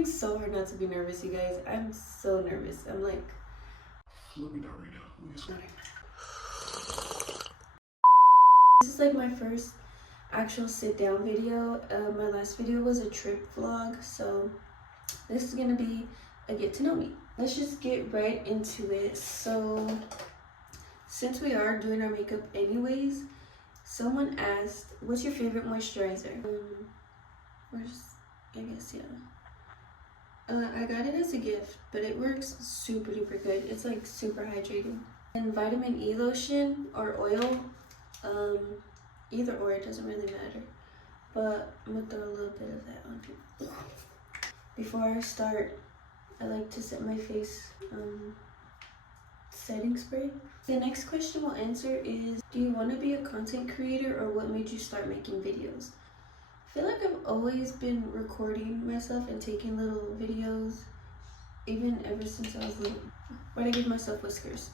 trying so hard not to be nervous, you guys. I'm so nervous. I'm like, let me not right now. This is like my first actual sit down video. My last video was a trip vlog, so this is gonna be a get to know me. Let's just get right into it. So since we are doing our makeup anyways, someone asked, what's your favorite moisturizer? I guess, yeah. I got it as a gift, but it works super duper good. It's like super hydrating. And vitamin E lotion or oil, either or, it doesn't really matter. But I'm gonna throw a little bit of that on here. Before I start, I like to set my face setting spray. The next question we'll answer is, do you want to be a content creator, or what made you start making videos? I feel like I've always been recording myself and taking little videos, even ever since I was little. Why'd I give myself whiskers?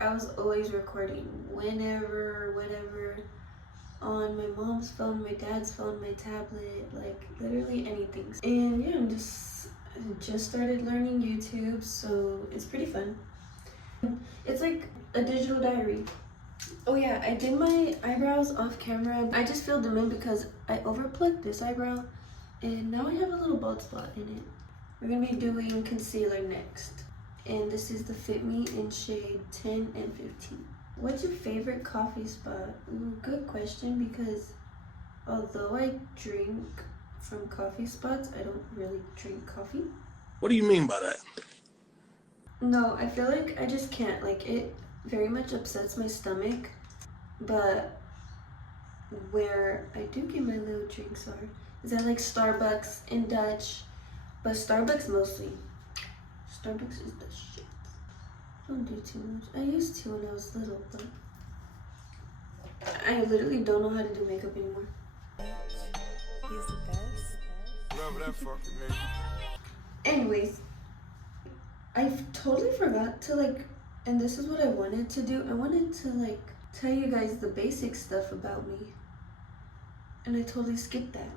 I was always recording whenever, whatever, on my mom's phone, my dad's phone, my tablet, like literally anything. And yeah, I just started learning YouTube, so it's pretty fun. It's like a digital diary. Oh yeah, I did my eyebrows off camera. I just filled them in because I overplucked this eyebrow and now I have a little bald spot in it. We're gonna be doing concealer next. And this is the Fit Me in shade 10 and 15. What's your favorite coffee spot? Ooh, good question, because although I drink from coffee spots, I don't really drink coffee. What do you mean by that? No, I feel like I just can't. Like, it very much upsets my stomach. But where I do get my little drinks is at like Starbucks and Dutch. But Starbucks mostly. Starbucks is the shit. Don't do too much. I used to when I was little, but I literally don't know how to do makeup anymore. He's the best. Love that fucking name. Anyways, I totally forgot to and this is what I wanted to do. I wanted to tell you guys the basic stuff about me. And I totally skipped that.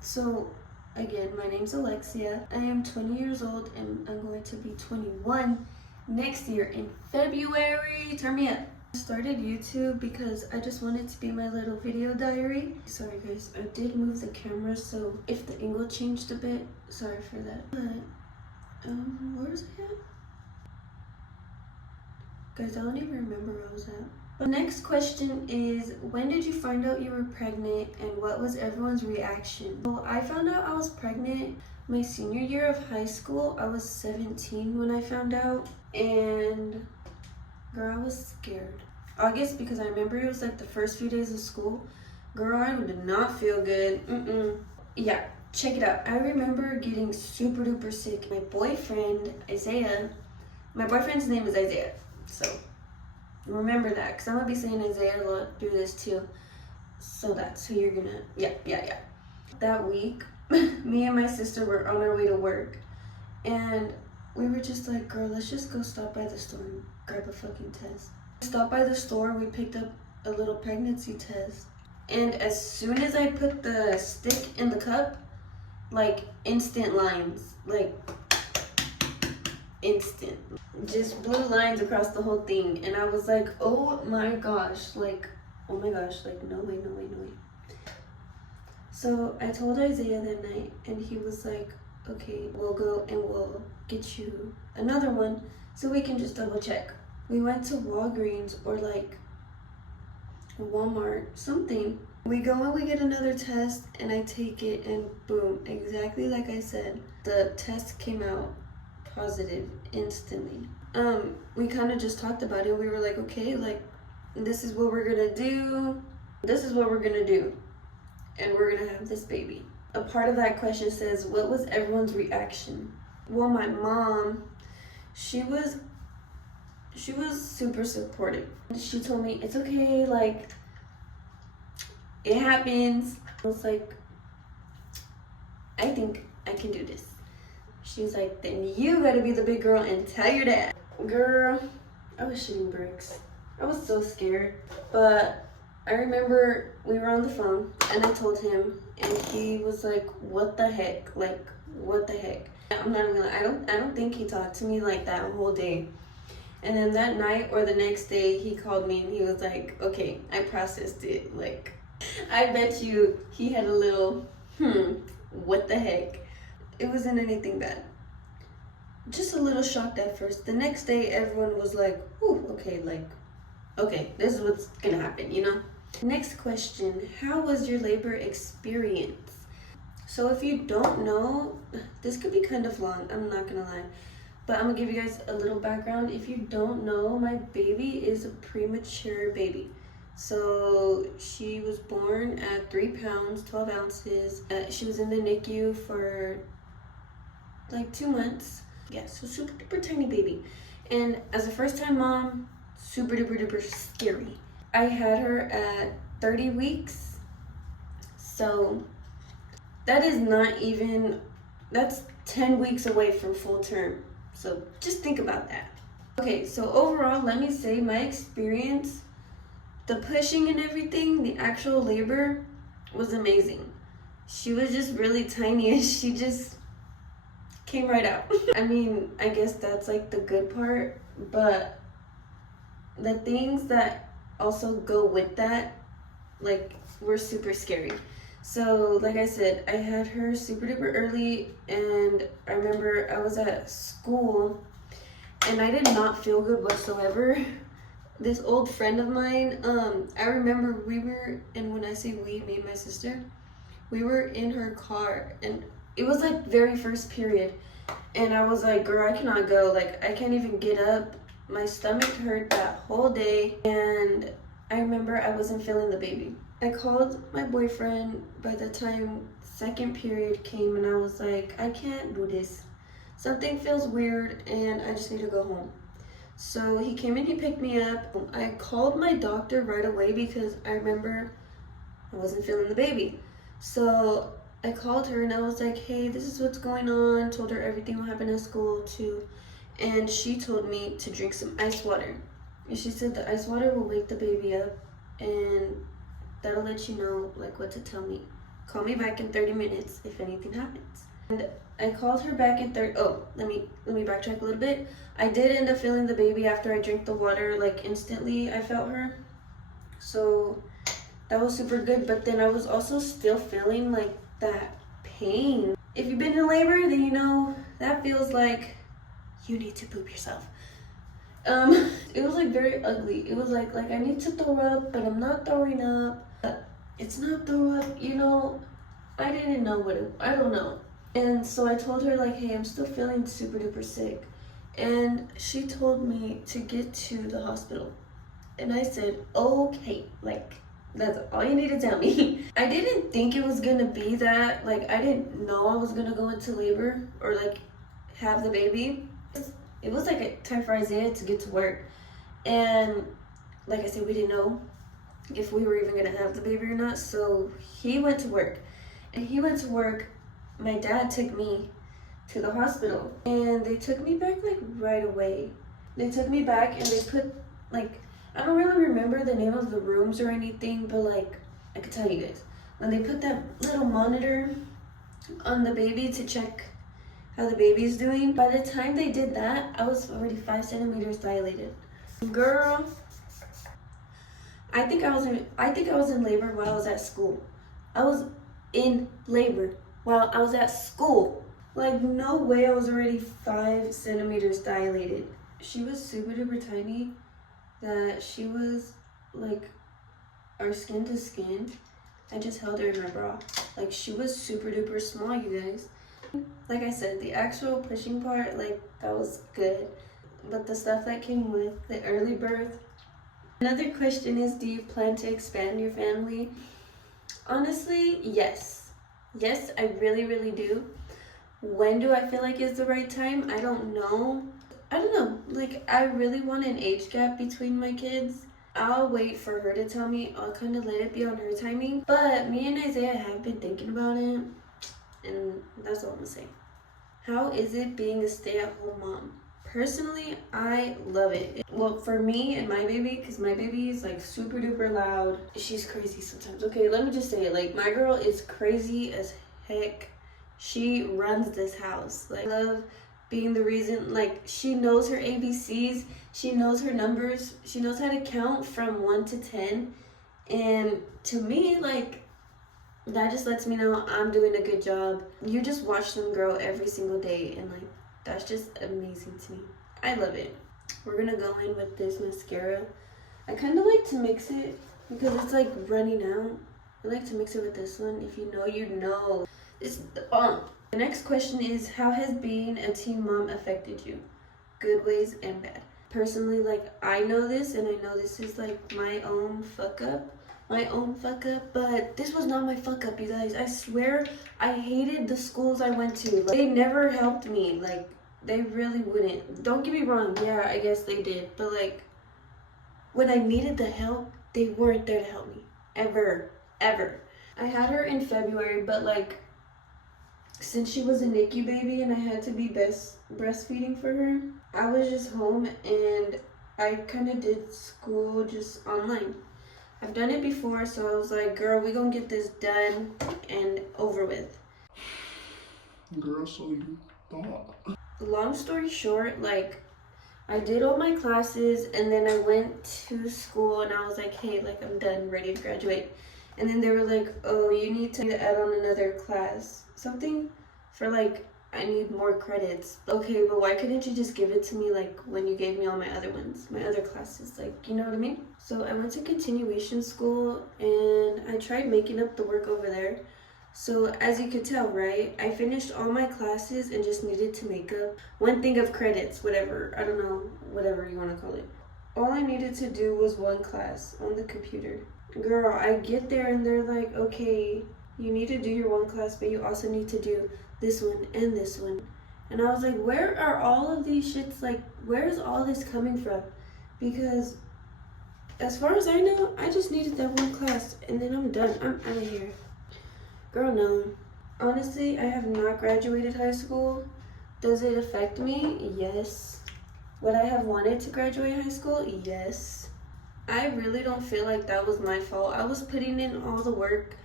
So again, my name's Alexia. I am 20 years old and I'm going to be 21 next year in February. Turn me up. I started YouTube because I just wanted to be my little video diary. Sorry guys, I did move the camera, so if the angle changed a bit, sorry for that. But where was I at? Guys, I don't even remember where I was at. The next question is, when did you find out you were pregnant and what was everyone's reaction? Well, I found out I was pregnant my senior year of high school. I was 17 when I found out, and girl, I was scared. I guess because I remember it was like the first few days of school. Girl, I did not feel good. Yeah, check it out. I remember getting super duper sick. My boyfriend, Isaiah, my boyfriend's name is Isaiah, so remember that, because I'm gonna be saying Isaiah a lot through this too. So that's who you're gonna, yeah. That week, me and my sister were on our way to work, and we were just like, girl, let's just go stop by the store and grab a fucking test. Stop by the store, we picked up a little pregnancy test, and as soon as I put the stick in the cup, instant lines, instant. Just blue lines across the whole thing, and I was like, oh my gosh, no way. So I told Isaiah that night, and he was like, okay, we'll go and we'll get you another one so we can just double check. We went to Walgreens or Walmart, something. We go and we get another test, and I take it, and boom, exactly like I said, the test came out positive instantly. We kind of just talked about it. We were like, okay, this is what we're gonna do. This is what we're gonna do. And we're gonna have this baby. A part of that question says, what was everyone's reaction? Well, my mom, she was super supportive. She told me, it's okay, it happens. I was like, I think I can do this. She was like, then you gotta be the big girl and tell your dad. Girl, I was shitting bricks. I was so scared. But I remember we were on the phone and I told him, and he was like, what the heck? what the heck. I'm not even gonna, I don't think he talked to me like that whole day. And then that night or the next day, he called me and he was like, okay, I processed it. Like, I bet you he had a little, what the heck. It wasn't anything bad. Just a little shocked at first. The next day, everyone was like, ooh, okay, like, okay, this is what's gonna happen, you know? Next question, how was your labor experience? So if you don't know, this could be kind of long, I'm not gonna lie. But I'm gonna give you guys a little background. If you don't know, my baby is a premature baby. So she was born at 3 pounds, 12 ounces. She was in the NICU for like 2 months. Yeah, so super duper tiny baby. And as a first time mom, super duper duper scary. I had her at 30 weeks. So that is not even, that's 10 weeks away from full term. So just think about that. Okay, so overall, let me say my experience, the pushing and everything, the actual labor was amazing. She was just really tiny and she just came right out. I mean, I guess that's like the good part, but the things that also go with that, like, were super scary. So like I said, I had her super duper early, and I remember I was at school and I did not feel good whatsoever. This old friend of mine, I remember we were, and when I say we, me and my sister, we were in her car, and it was like very first period, and I was like, girl, I cannot go, like I can't even get up. My stomach hurt that whole day, and I remember I wasn't feeling the baby. I called my boyfriend by the time second period came, and I was like, I can't do this. Something feels weird and I just need to go home. So he came and he picked me up. I called my doctor right away because I remember I wasn't feeling the baby. So I called her and I was like, hey, this is what's going on. Told her everything will happen at school too. And she told me to drink some ice water. And she said the ice water will wake the baby up and that'll let you know like what to tell me. Call me back in 30 minutes if anything happens. And I called her back in let me backtrack a little bit. I did end up feeling the baby after I drank the water, like instantly I felt her. So that was super good, but then I was also still feeling like that pain. If you've been in labor, then you know that feels like you need to poop yourself. It was like very ugly. It was like I need to throw up, but I'm not throwing up. It's not throw up, you know. I didn't know I don't know. And so I told her like, hey, I'm still feeling super duper sick. And she told me to get to the hospital. And I said, okay, like that's all you need to tell me. I didn't think it was gonna be that, like I didn't know I was gonna go into labor or like have the baby. It was like a time for Isaiah to get to work. And like I said, we didn't know if we were even gonna have the baby or not. So he went to work. And he went to work, my dad took me to the hospital. And they took me back like right away. They took me back and they put like, I don't really remember the name of the rooms or anything, but like, I could tell you guys. When they put that little monitor on the baby to check how the baby's doing, by the time they did that, I was already 5 centimeters dilated. Girl, I think I was in labor while I was at school. I was in labor while I was at school. Like, no way I was already 5 centimeters dilated. She was super duper tiny that she was like our skin to skin. I just held her in my bra. Like, she was super duper small, you guys. Like I said, the actual pushing part, like, that was good. But the stuff that came with the early birth. Another question is, do you plan to expand your family? Honestly, yes. Yes, I really, really do. When do I feel like is the right time? I don't know. Like, I really want an age gap between my kids. I'll wait for her to tell me. I'll kind of let it be on her timing. But me and Isaiah have been thinking about it. And that's all I'm gonna say. How is it being a stay-at-home mom? Personally, I love it. Well, for me and my baby, because my baby is like super duper loud. She's crazy sometimes. Okay, let me just say it. Like, my girl is crazy as heck. She runs this house. Like, I love being the reason, like, she knows her ABCs, she knows her numbers, she knows how to count from 1 to 10. And to me, like, that just lets me know I'm doing a good job. You just watch them grow every single day, and like, that's just amazing to me. I love it. We're gonna go in with this mascara. I kind of like to mix it because it's like running out. I like to mix it with this one. If you know, you know. This is the bomb. The next question is, how has being a teen mom affected you? Good ways and bad. Personally, like, I know this, and I know this is like my own fuck up, but this was not my fuck up, you guys. I swear I hated the schools I went to. Like, they never helped me. Like, they really wouldn't. Don't get me wrong, yeah, I guess they did, but like, when I needed the help, they weren't there to help me. Ever. I had her in February, but like, since she was a NICU baby and I had to be breastfeeding for her, I was just home and I kind of did school just online. I've done it before, so I was like, girl, we gonna get this done and over with. Girl, so you thought. Long story short, like, I did all my classes and then I went to school and I was like, hey, like, I'm done, ready to graduate. And then they were like, oh, you need to add on another class. Something for like, I need more credits. Okay, but why couldn't you just give it to me like when you gave me all my other ones, my other classes, like, you know what I mean? So I went to continuation school and I tried making up the work over there. So as you could tell, right, I finished all my classes and just needed to make up one thing of credits, whatever, I don't know, whatever you want to call it. All I needed to do was one class on the computer. Girl, I get there and they're like, okay, you need to do your one class, but you also need to do this one and this one. And I was like, where are all of these shits? Like, where is all this coming from? Because as far as I know, I just needed that one class and then I'm done. I'm out of here. Girl, no. Honestly, I have not graduated high school. Does it affect me? Yes. Would I have wanted to graduate high school? Yes. I really don't feel like that was my fault. I was putting in all the work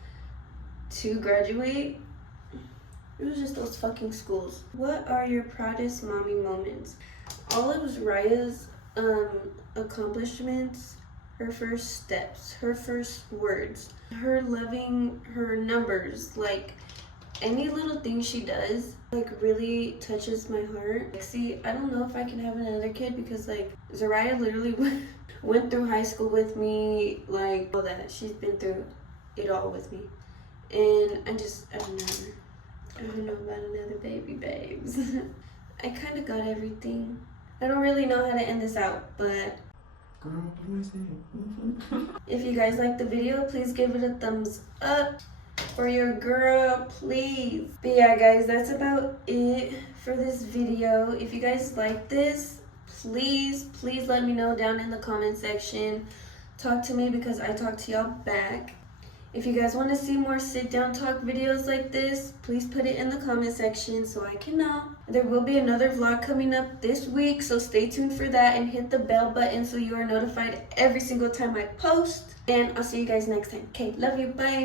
to graduate. It was just those fucking schools. What are your proudest mommy moments? All of Raya's accomplishments, her first steps, her first words, her loving her numbers, like any little thing she does, like, really touches my heart. Like, see, I don't know if I can have another kid because like Zaraya literally went through high school with me, like all that. She's been through it all with me. And I don't know about another baby, babes. I kind of got everything. I don't really know how to end this out, but Girl, what do I say? if you guys like the video, please give it a thumbs up for your girl, please. But yeah, guys, that's about it for this video. If you guys like this, please let me know down in the comment section. Talk to me because I talk to y'all back. If you guys want to see more sit down talk videos like this, please put it in the comment section so I can know. There will be another vlog coming up this week, so stay tuned for that and hit the bell button so you are notified every single time I post. And I'll see you guys next time. Okay, love you, bye.